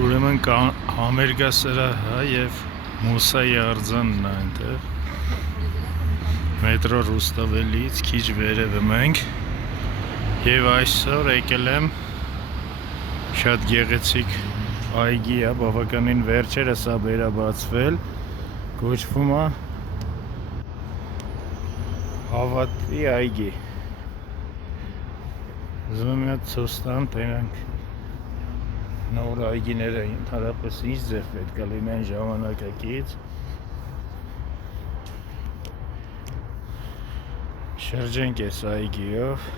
Ուրեմն համերգասրահ եւ Մուսայի արձանն է այնտեղ մետրո Ռուստավելից քիչ վերևում ենք եւ այսօր եկել եմ շատ գեղեցիկ այգի է, բավականին վերջերս է վերաբացվել, կոչվում է Հավատի այգի։ Ուզում եմ մի հատ ցույց տամ, տենանք նոր այգիները ընդհանրապես ինչ ձև պետք է լինեն ժամանակակից։ Շրջենք այս այգիով։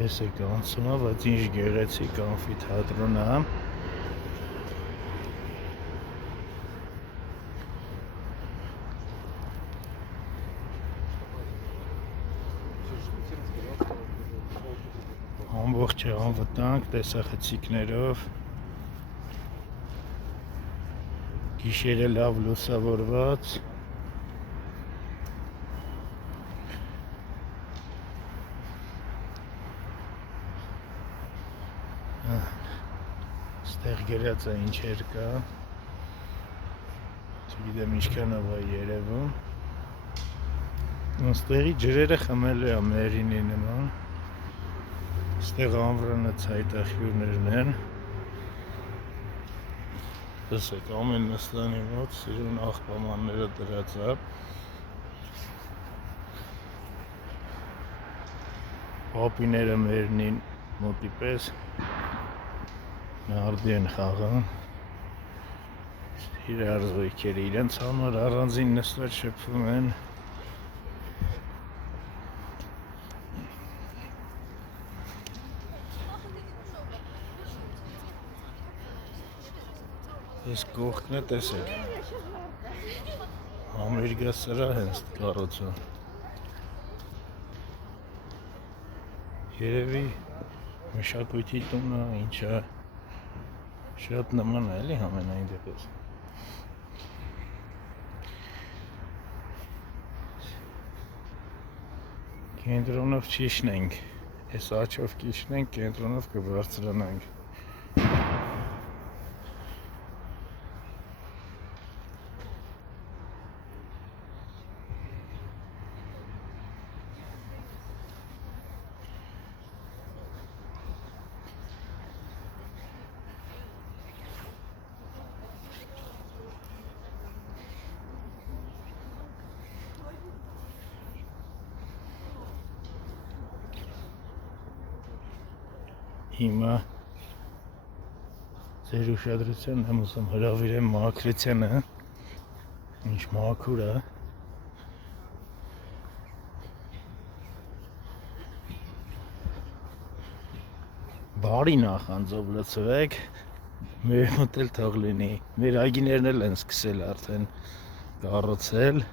Տեսեք անցումը, բայց ինչ գեղեցիկ ամֆիթատրոն է։ Ամբողջ է անվտանգ տեսախցիկներով, գիշերը լավ լուսավորված, ստեղ գրած է ինչեր կա, չգիտեմ ինչքան է երևում, ստեղի ջրերը խմելու է մերինի նման, ստեղ ամռանը ցայտախյուրներն են, տեսեք ամեն նստանի մոտ սիրուն աղբամանները դրած է, պապիները մերնին մոտի պես նարդի են խաղում, իրար զույգերը իրենց համար առանձին նստած շփվում են, այս կողքն է տեսեք, համերգասրահ հենց կառուցում, երևի մշակույթի տունը ինչա, շատ նման է էլի համենայն դեպս, կենտրոնով չիշնենք, այս աչով կիշնենք, կենտրոնով կբարձրանանք, հիմա ձեր ուշադրությանն եմ ուզում հրավիրեմ մաքրությանը, ինչ մաքուր է, բարի նախանձով լցվեք, մեր մոտ էլ թող լինի, մեր այգիներն էլ են սկսել արդեն կառուցել,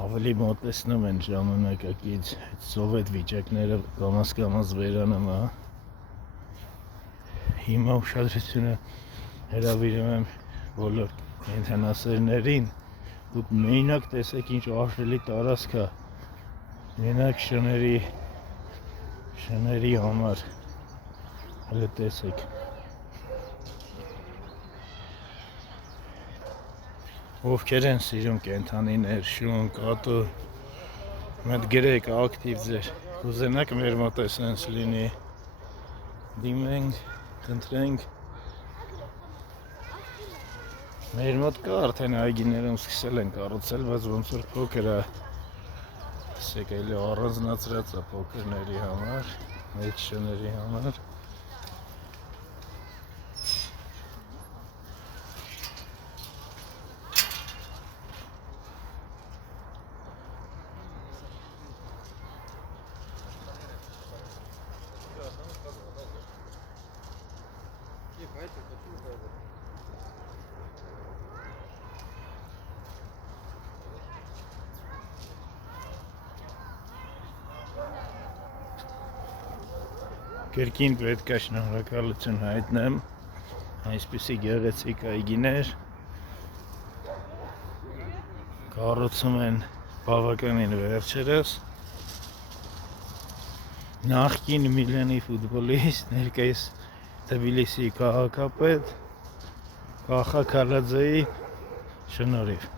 ավելի մոտեցնում են ժամանակակից սովետ վիճակները կամաց վերանում է, հիմա ուշադրությունը հրավիրում եմ բոլոր կենդանասերներին, դուք մենակ տեսեք ինչ ահռելի տարածք է, մենակ շների համար, հələ տեսեք, ովքեր են սիրում կենդանիներ, շուն, կատու, մետ գրեք ակտիվ ձեր, ուզենաք մեր մոտ էսենց լինի, դիմենք, խնդրենք, մեր մոտ կա արդեն այգիներում սկսել են կառուցել, բայց ոնց որ փոքր է, տեսեք էլի առանձնացրած է փոքրների համար, մեծ շների համար, Կրկին պետք է շնորհակալություն հայտնեմ այսպիսի գեղեցիկ այգիներ կառուցում են բավականին վերջերս նախկին Միլանի ֆուտբոլիստ ներկայիս Թբիլիսի քաղաքապետ Կախա Քալաձեի շնորհիվ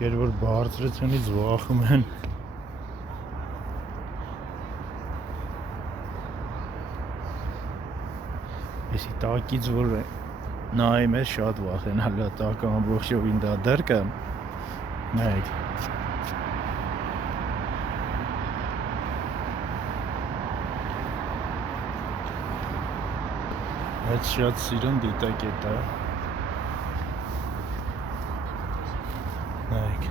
Երբ որ բարձրությունից վախում են Եսի տակից որ նայում ես շատ վախենալ է տակը ամբողջովին դադար կա նայեք Այդ շատ սիրուն դիտակետ է Նայեք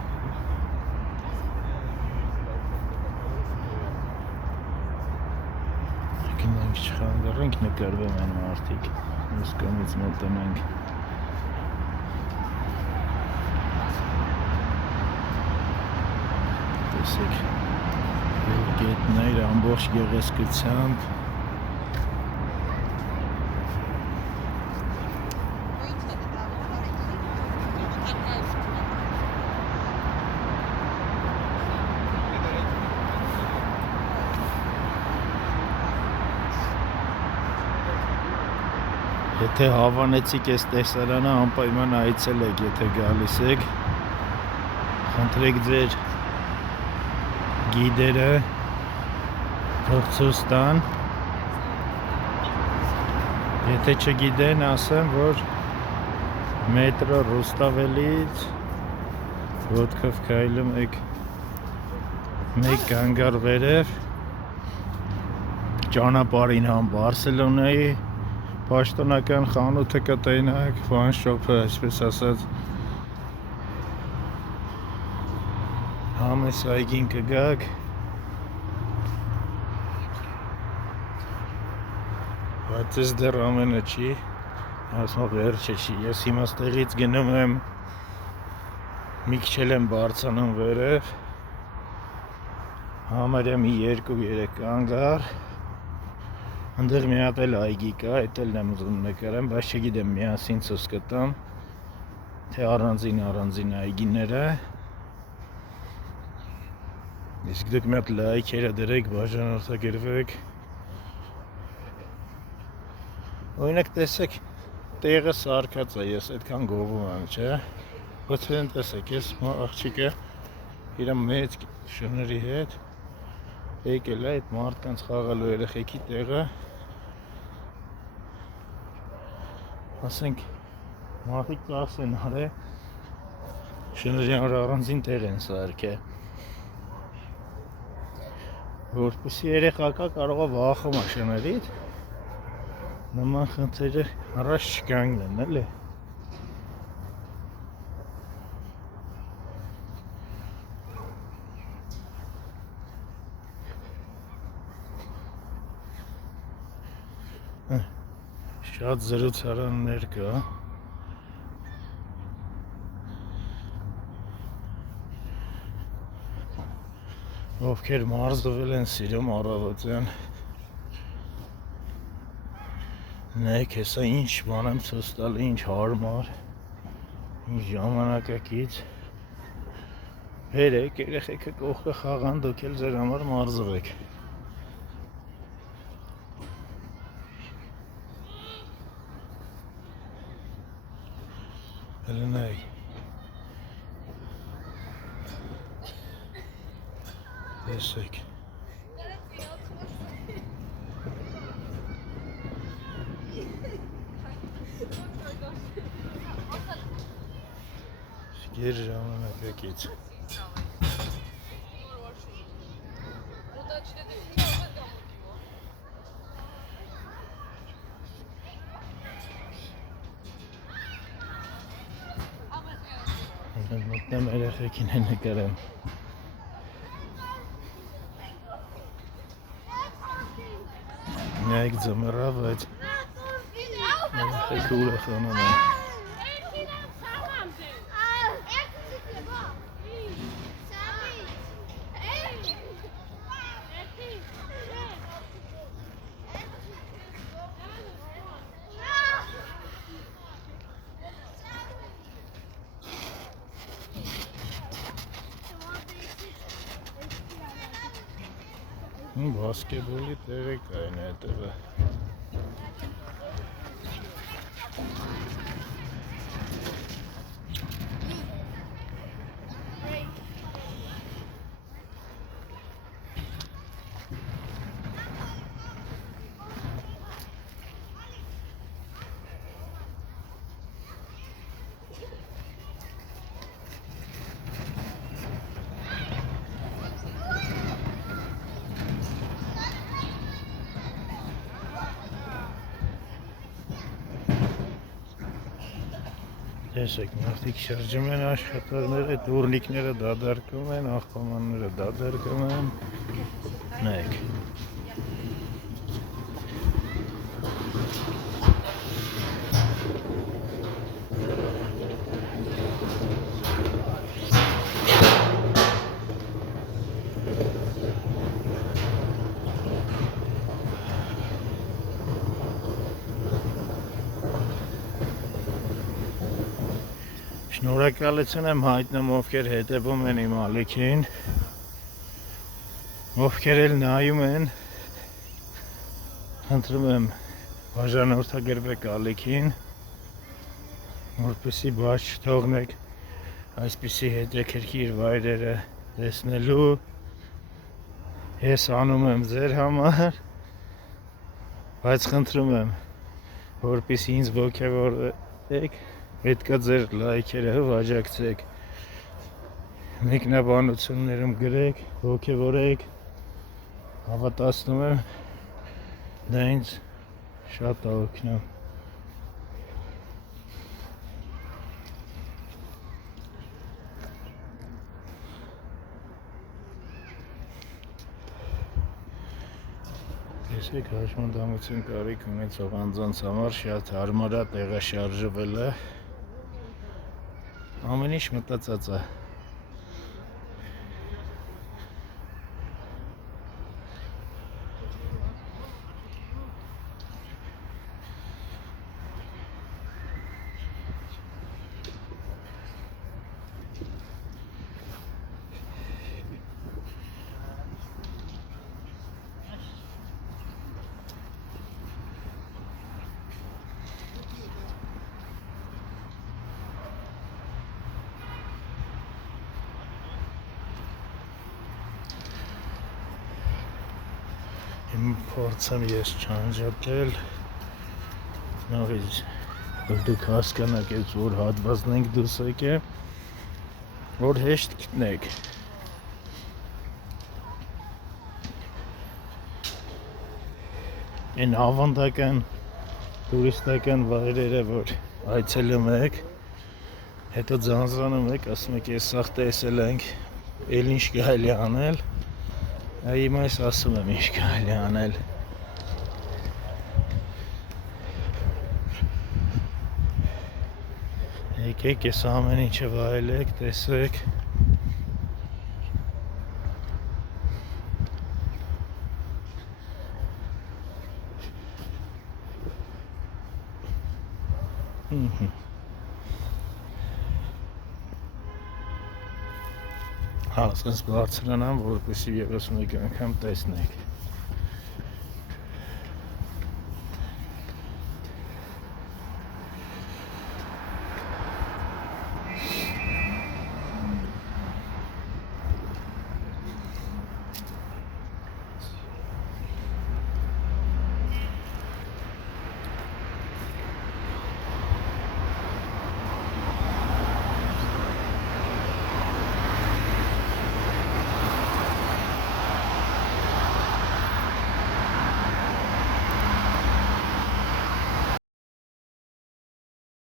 Գնանք չխանգարենք նկարվեմ են մարդիկ Մյուս կողմից մոտենանք Տեսեք գետներ ամբողջ գեղեցկությամբ Եթե հավանեցիք այս տեսարանը անպայման այցելեք, եթե գալիս եք, խնդրեք ձեր գիդերը թող ցույց տան, եթե չգիտեն, ասեմ, որ մետրո Ռուստավելից ոտքով քայլում եք մեկ կանգար վերև, ճանապարհին համ Բարսելոնայի Պաշտոնական խանութը կտենակ, ֆան շոփը, այսպես ասած Համես այգին կգաք Բայց ես դեռ ամենը չի Ասմա վերջը չի Ես հիմա ստեղից գնում եմ Մի քիչ եմ բարձանում վերև Համարյա մի 2-3 կանգար Ընդեղ մի հատ էլ այգի կա, այդ էլ եմ ուզում նկարեմ, բայց չգիտեմ միասին ցույց կտամ, թե առանձին այգիները Իսկ դուք մի հատ լայքերը դրեք, բաժանորդագրվեք Օրինակ տեսեք, տեղը սարքած է, ես այդքան գովում եմ, չէ Ոչեն տեսեք, ես աղջիկը իր մեծ շների հետ եկել է այդ մարդկանց խաղալու երեխեքի տեղը Ասենք, մարդիկ ծախս են արել, շնորհյան առանձին տեղ են սարքել Որպեսզի երեխակա կարող է վախում է շներից Նման խնդիրը առաջ չկանգնեն, էլի Շատ զրուցարաններ կա Ովքեր մարզվել են սիրում առավոտյան Նայեք, հեսա ինչ բան եմ ցույց տալի, ինչ հարմար Ինչ ժամանակակից Բերեք, երեխեքը կողքը խաղան, դուք էլ ձեր համար մարզվեք Հելնայ Տեսեք գեր ժամանակակից։ Մտնեմ երեխեքին է նկարեմ։ Միայք ձմռա, բայց երեխեքը ուրախանում են։ Բասկետբոլի տեղը կային հետևը։ Տեսեք, մարդիկ շրջում են աշխատողները, տուրնիկները դադարկում են, աղբամանները դադարկում են, նայեք։ Շնորհակալություն եմ հայտնում, ովքեր հետևում են իմ ալիքին, ովքեր էլ նայում են, խնդրում եմ բաժանորդագրվեք ալիքին, որպեսզի բաց չթողնեք այսպիսի հետաքրքիր վայրերը տեսնելու։ Ես անում եմ ձեր համար, բայց խնդրում եմ, որպեսզի ինձ ոգևորեք, պետք է ձեր լայքերը աջակցեք, մեկնաբանություններում գրեք, ոգևորեք, հավատացնում եմ, դա ինձ շատ է օգնում։ Տեսեք, հաշմանդամություն կարիք ունեցող անձանց համար շատ հարմար է տեղաշարժվելը, ամեն ինչ մտածած է։ Իմ փորձեմ ես չանջատել, նորից որ դուք հասկանաք այս որ հատվածն ենք դուրս եկել, որ հեշտ գտնեք։ Այն ավանդական տուրիստական վայրերը, որ այցելում եք, հետո ձանձրանում եք, ասում եք ես սաղ տեսել ենք, էլ ինչ կարելի անել։ Հիմա ես ասում եմ ինչ կարելի անել։ Եկեք ես ամեն ինչը վայելեք, տեսեք։ Ասենց բարձրանամ, որպեսզի ևս մեկ անգամ տեսնեք։